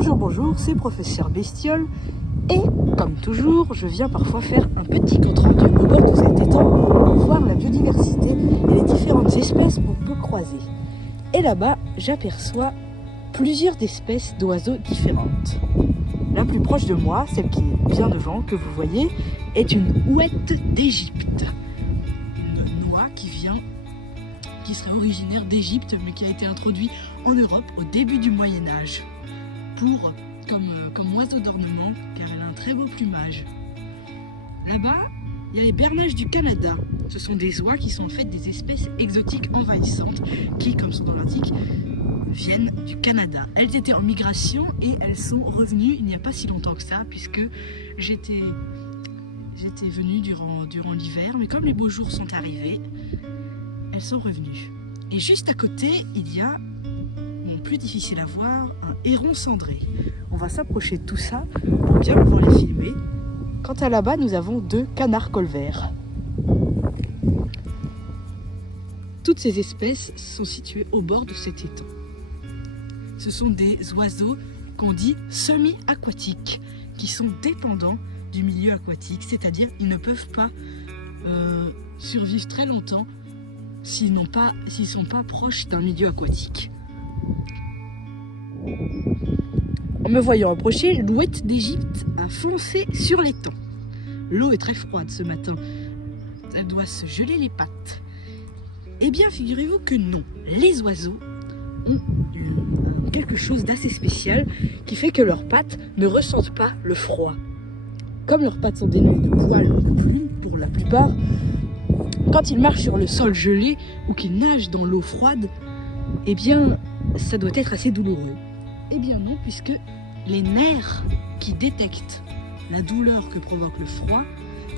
Bonjour, c'est Professeur Bestiole et comme toujours, je viens parfois faire un petit compte-rendu au bord de cet étang pour voir la biodiversité et les différentes espèces qu'on peut croiser. Et là-bas, j'aperçois plusieurs espèces d'oiseaux différentes. La plus proche de moi, celle qui est bien devant, que vous voyez, est une ouette d'Égypte. Une oie qui serait originaire d'Égypte, mais qui a été introduite en Europe au début du Moyen-Âge, comme oiseau d'ornement, car elle a un très beau plumage. Là-bas, il y a les bernaches du Canada. Ce sont des oies qui sont en fait des espèces exotiques envahissantes qui, comme son nom l'indique, viennent du Canada. Elles étaient en migration et elles sont revenues il n'y a pas si longtemps que ça, puisque j'étais venue durant l'hiver, mais comme les beaux jours sont arrivés, elles sont revenues. Et juste à côté, il y a, plus difficile à voir, un héron cendré. On va s'approcher de tout ça pour bien pouvoir les filmer. Quant à là-bas, nous avons 2 canards colverts. Toutes ces espèces sont situées au bord de cet étang. Ce sont des oiseaux qu'on dit semi-aquatiques, qui sont dépendants du milieu aquatique, c'est-à-dire ils ne peuvent pas survivre très longtemps s'ils ne sont pas proches d'un milieu aquatique. En me voyant approcher, l'ouette d'Égypte a foncé sur l'étang. L'eau est très froide ce matin. Elle doit se geler les pattes. Eh bien, figurez-vous que non. Les oiseaux ont quelque chose d'assez spécial qui fait que leurs pattes ne ressentent pas le froid. Comme leurs pattes sont dénuées de poils ou de plumes, pour la plupart, quand ils marchent sur le sol gelé ou qu'ils nagent dans l'eau froide, eh bien, ça doit être assez douloureux. Eh bien non, puisque les nerfs qui détectent la douleur que provoque le froid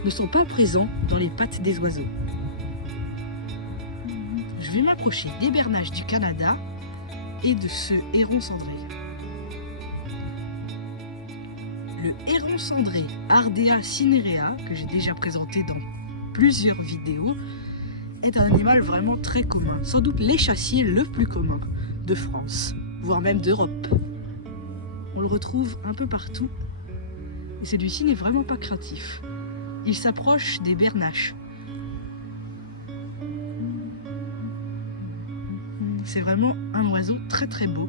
ne sont pas présents dans les pattes des oiseaux. Je vais m'approcher des bernaches du Canada et de ce héron cendré. Le héron cendré Ardea cinerea, que j'ai déjà présenté dans plusieurs vidéos, est un animal vraiment très commun, sans doute l'échassier le plus commun de France, voire même d'Europe. On le retrouve un peu partout, et celui-ci n'est vraiment pas craintif. Il s'approche des bernaches. C'est vraiment un oiseau très très beau,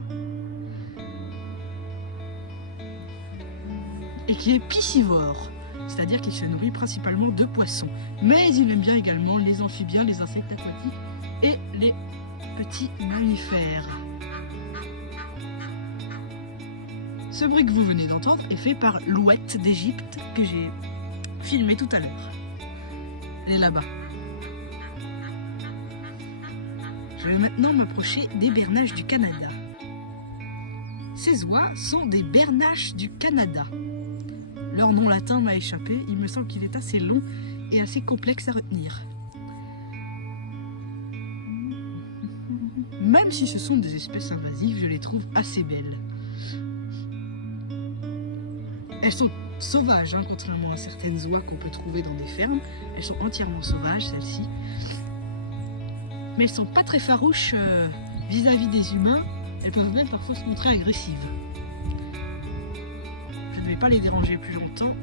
et qui est piscivore, c'est-à-dire qu'il se nourrit principalement de poissons, mais il aime bien également les amphibiens, les insectes aquatiques et les petits mammifères. Ce bruit que vous venez d'entendre est fait par l'ouette d'Égypte que j'ai filmé tout à l'heure. Elle est là-bas. Je vais maintenant m'approcher des bernaches du Canada. Ces oies sont des bernaches du Canada. Leur nom latin m'a échappé, il me semble qu'il est assez long et assez complexe à retenir. Même si ce sont des espèces invasives, je les trouve assez belles. Elles sont sauvages, contrairement à certaines oies qu'on peut trouver dans des fermes. Elles sont entièrement sauvages, celles-ci. Mais elles sont pas très farouches vis-à-vis des humains. Elles peuvent même parfois se montrer agressives. Je ne vais pas les déranger plus longtemps.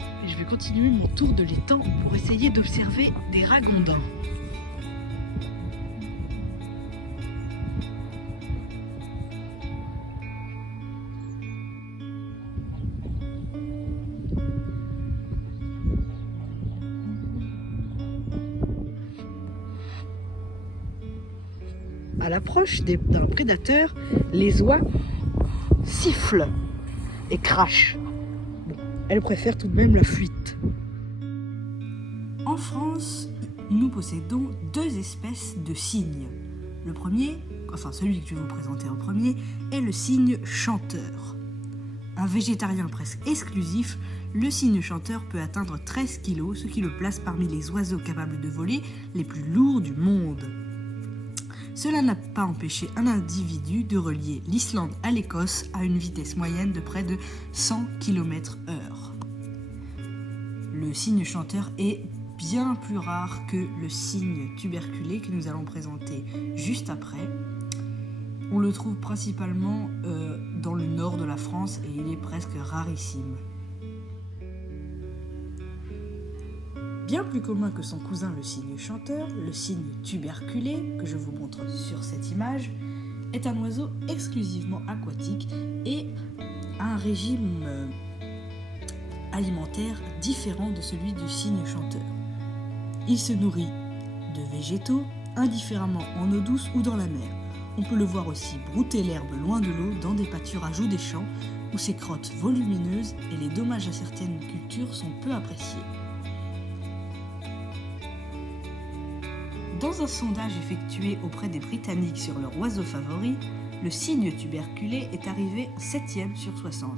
Et je vais continuer mon tour de l'étang pour essayer d'observer des ragondins. À l'approche d'un prédateur, les oies sifflent et crachent. Bon, elles préfèrent tout de même la fuite. En France, nous possédons 2 espèces de cygnes. Le premier, celui que je vais vous présenter en premier, est le cygne chanteur. Un végétarien presque exclusif, le cygne chanteur peut atteindre 13 kg, ce qui le place parmi les oiseaux capables de voler les plus lourds du monde. Cela n'a pas empêché un individu de relier l'Islande à l'Écosse à une vitesse moyenne de près de 100 km/h. Le cygne chanteur est bien plus rare que le cygne tuberculé que nous allons présenter juste après. On le trouve principalement dans le nord de la France et il est presque rarissime. Bien plus commun que son cousin le cygne chanteur, le cygne tuberculé, que je vous montre sur cette image, est un oiseau exclusivement aquatique et a un régime alimentaire différent de celui du cygne chanteur. Il se nourrit de végétaux, indifféremment en eau douce ou dans la mer. On peut le voir aussi brouter l'herbe loin de l'eau dans des pâturages ou des champs où ses crottes volumineuses et les dommages à certaines cultures sont peu appréciés. Dans un sondage effectué auprès des Britanniques sur leur oiseau favori, le cygne tuberculé est arrivé 7e sur 60.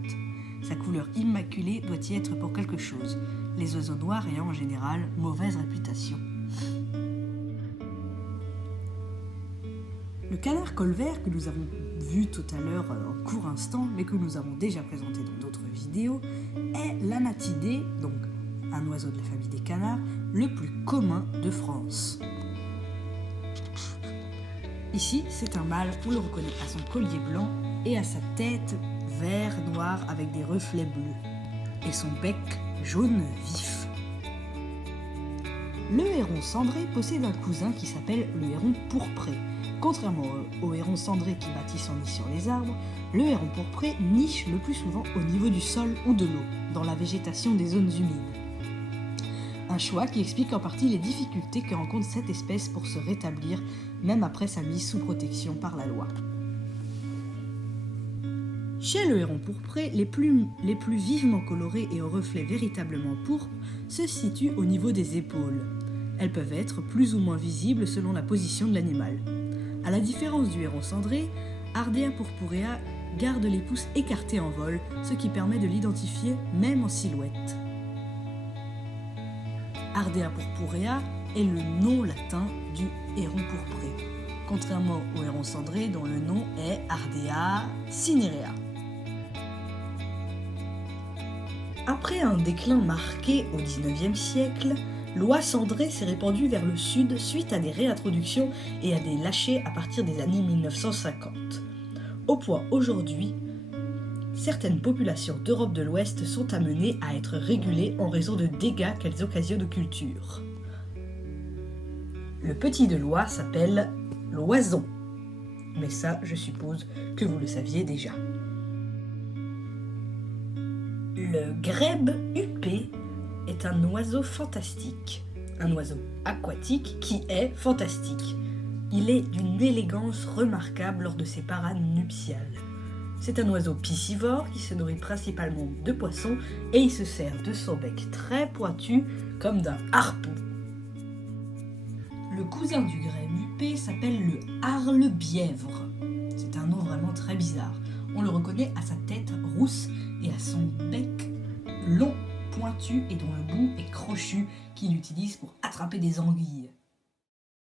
Sa couleur immaculée doit y être pour quelque chose, les oiseaux noirs ayant en général mauvaise réputation. Le canard colvert que nous avons vu tout à l'heure en court instant, mais que nous avons déjà présenté dans d'autres vidéos, est l'anatidé, donc un oiseau de la famille des canards, le plus commun de France. Ici, c'est un mâle, on le reconnaît à son collier blanc et à sa tête vert-noir avec des reflets bleus, et son bec jaune vif. Le héron cendré possède un cousin qui s'appelle le héron pourpré. Contrairement au héron cendré qui bâtit son nid sur les arbres, le héron pourpré niche le plus souvent au niveau du sol ou de l'eau, dans la végétation des zones humides. Un choix qui explique en partie les difficultés que rencontre cette espèce pour se rétablir, même après sa mise sous protection par la loi. Chez le héron pourpré, les plumes les plus vivement colorées et aux reflets véritablement pourpres se situent au niveau des épaules. Elles peuvent être plus ou moins visibles selon la position de l'animal. À la différence du héron cendré, Ardea purpurea garde les pouces écartés en vol, ce qui permet de l'identifier même en silhouette. Ardea purpurea est le nom latin du héron pourpré, contrairement au héron cendré dont le nom est Ardea cinerea. Après un déclin marqué au XIXe siècle, l'oie cendrée s'est répandue vers le sud suite à des réintroductions et à des lâchers à partir des années 1950. Au point aujourd'hui, certaines populations d'Europe de l'Ouest sont amenées à être régulées en raison de dégâts qu'elles occasionnent aux cultures. Le petit de l'oie s'appelle l'oison, mais ça, je suppose que vous le saviez déjà. Le grèbe huppé est un oiseau fantastique, un oiseau aquatique qui est fantastique. Il est d'une élégance remarquable lors de ses parades nuptiales. C'est un oiseau piscivore qui se nourrit principalement de poissons et il se sert de son bec très pointu comme d'un harpon. Le cousin du grèbe huppé s'appelle le harlebièvre. C'est un nom vraiment très bizarre. On le reconnaît à sa tête rousse et à son bec long, pointu et dont le bout est crochu qu'il utilise pour attraper des anguilles.